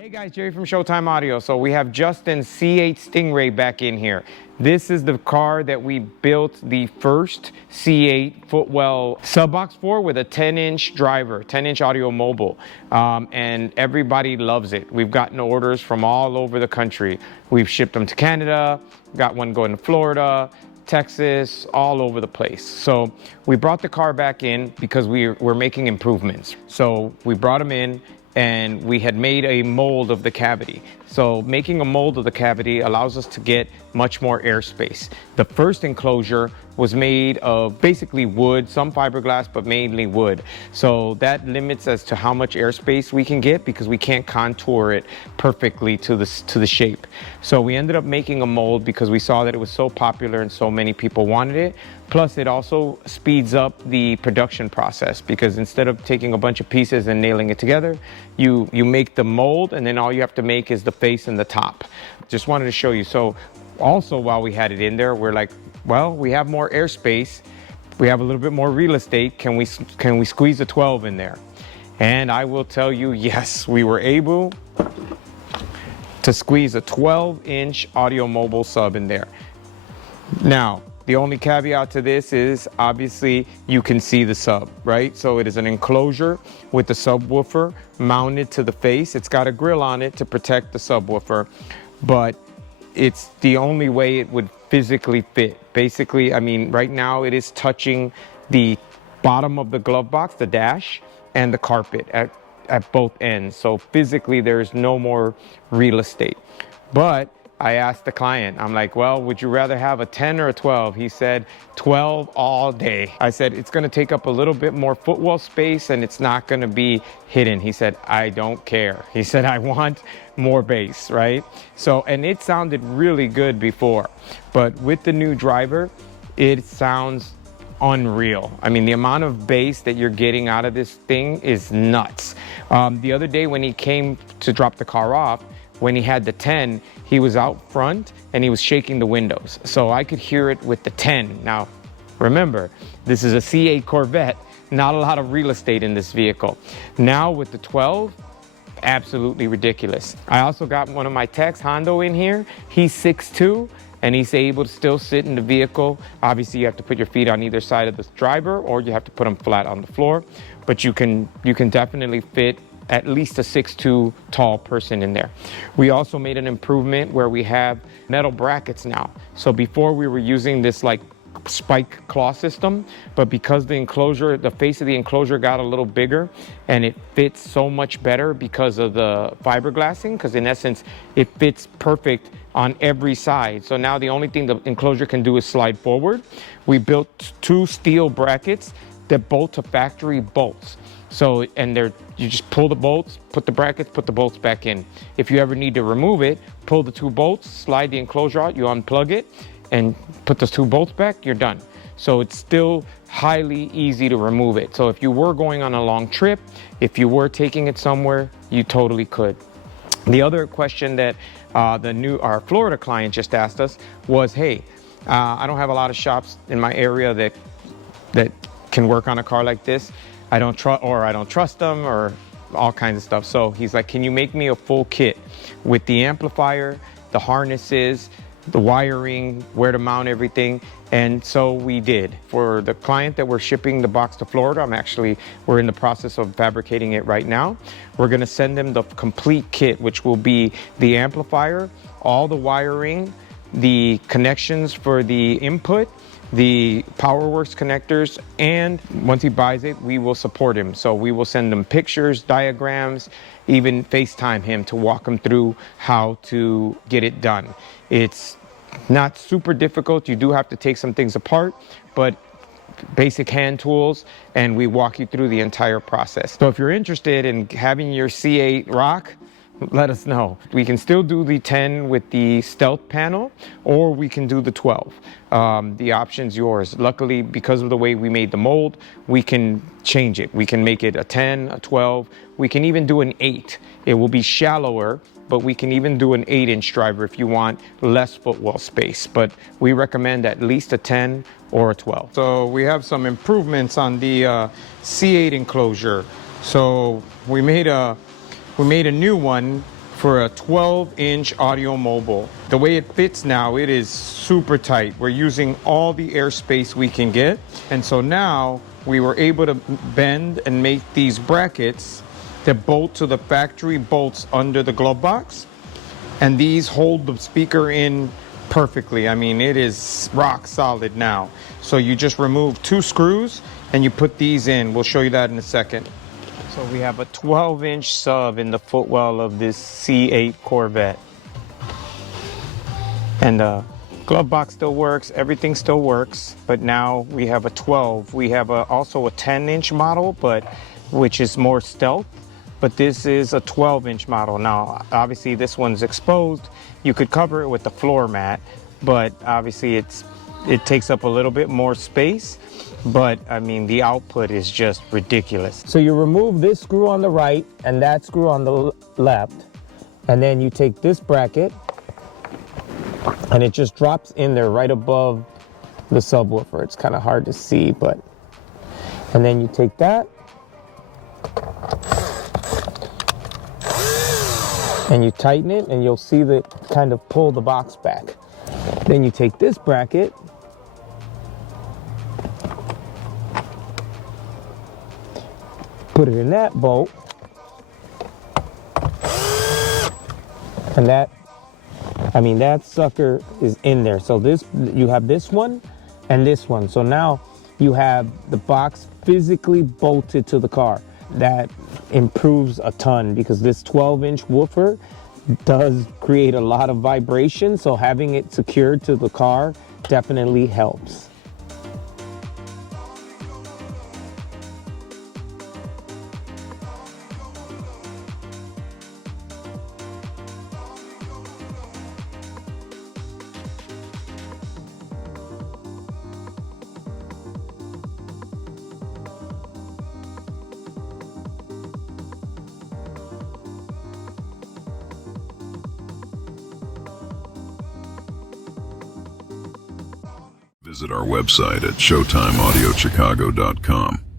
Hey guys, Jerry from Showtime Audio. So we have Justin's C8 Stingray back in here. This is the car that we built the first C8 footwell sub box for, with a 10-inch driver, 10-inch audio mobile. And everybody loves it. We've gotten orders from all over the country. We've shipped them to Canada, got one going to Florida, Texas, all over the place. So we brought the car back in because we're making improvements. So we brought them in, and we had made a mold of the cavity. So making a mold of the cavity allows us to get much more airspace. The first enclosure was made of basically wood, some fiberglass, but mainly wood. So that limits as to how much airspace we can get, because we can't contour it perfectly to the shape. So we ended up making a mold because we saw that it was so popular and so many people wanted it. Plus, it also speeds up the production process, because instead of taking a bunch of pieces and nailing it together, you make the mold, and then all you have to make is the face and the top. Just wanted to show you. So also, while we had it in there, we're like, well, we have more airspace, we have a little bit more real estate, can we squeeze a 12 in there? And I will tell you, yes, we were able to squeeze a 12-inch audio mobile sub in there. Now, the only caveat to this is, obviously, you can see the sub, right? So it is an enclosure with the subwoofer mounted to the face. It's got a grill on it to protect the subwoofer, but it's the only way it would physically fit. Basically, I mean, right now it is touching the bottom of the glove box, the dash, and the carpet at both ends. So physically, there's no more real estate. But I asked the client, I'm like, well, would you rather have a 10 or a 12? He said, 12 all day. I said, it's gonna take up a little bit more footwell space and it's not gonna be hidden. He said, I don't care. He said, I want more bass, right? So, and it sounded really good before, but with the new driver, it sounds unreal. I mean, the amount of bass that you're getting out of this thing is nuts. The other day when he came to drop the car off, when he had the 10, he was out front and he was shaking the windows. So I could hear it with the 10. Now, remember, this is a C8 Corvette, not a lot of real estate in this vehicle. Now with the 12, absolutely ridiculous. I also got one of my techs, Hondo, in here. He's 6'2", and he's able to still sit in the vehicle. Obviously, you have to put your feet on either side of the driver, or you have to put them flat on the floor. But you can definitely fit at least a 6'2" tall person in there. We also made an improvement where we have metal brackets now. So before we were using this like spike claw system, but because the enclosure, the face of the enclosure got a little bigger, and it fits so much better because of the fiberglassing, because in essence, it fits perfect on every side. So now the only thing the enclosure can do is slide forward. We built 2 steel brackets that bolt to factory bolts. So, and you just pull the bolts, put the brackets, put the bolts back in. If you ever need to remove it, pull the 2 bolts, slide the enclosure out, you unplug it, and put those 2 bolts back, you're done. So it's still highly easy to remove it. So if you were going on a long trip, if you were taking it somewhere, you totally could. The other question that our Florida client just asked us was, hey, I don't have a lot of shops in my area that can work on a car like this. I don't trust them, or all kinds of stuff. So he's like, can you make me a full kit with the amplifier, the harnesses, the wiring, where to mount everything? And so we did. For the client that we're shipping the box to Florida, we're in the process of fabricating it right now. We're gonna send them the complete kit, which will be the amplifier, all the wiring, the connections for the input, the PowerWorks connectors, and once he buys it, we will support him. So we will send him pictures, diagrams, even FaceTime him to walk him through how to get it done. It's not super difficult. You do have to take some things apart, but basic hand tools, and we walk you through the entire process. So if you're interested in having your C8 rock, let us know. We can still do the 10 with the stealth panel, or we can do the 12. The option's yours. Luckily, because of the way we made the mold, we can change it. We can make it a 10, a 12. We can even do an 8. It will be shallower, but we can even do an 8-inch driver if you want less footwell space. But we recommend at least a 10 or a 12. So we have some improvements on the C8 enclosure. So we made a new one for a 12-inch audio mobile. The way it fits now, it is super tight. We're using all the airspace we can get. And so now we were able to bend and make these brackets that bolt to the factory bolts under the glove box. And these hold the speaker in perfectly. I mean, it is rock solid now. So you just remove 2 screws and you put these in. We'll show you that in a second. So we have a 12-inch sub in the footwell of this C8 Corvette. And the glove box still works, everything still works, but now we have a 12. We have also a 10-inch model, which is more stealth, but this is a 12-inch model. Now, obviously this one's exposed. You could cover it with the floor mat, but obviously it takes up a little bit more space. But I mean, the output is just ridiculous. So you remove this screw on the right and that screw on the left, and then you take this bracket and it just drops in there right above the subwoofer. It's kind of hard to see, and then you take that and you tighten it, and you'll see that kind of pull the box back. Then you take this bracket put it in that bolt, and that sucker is in there. So you have this one and this one. So now you have the box physically bolted to the car. That improves a ton because this 12-inch woofer does create a lot of vibration. So having it secured to the car definitely helps. Visit our website at showtimeaudiochicago.com.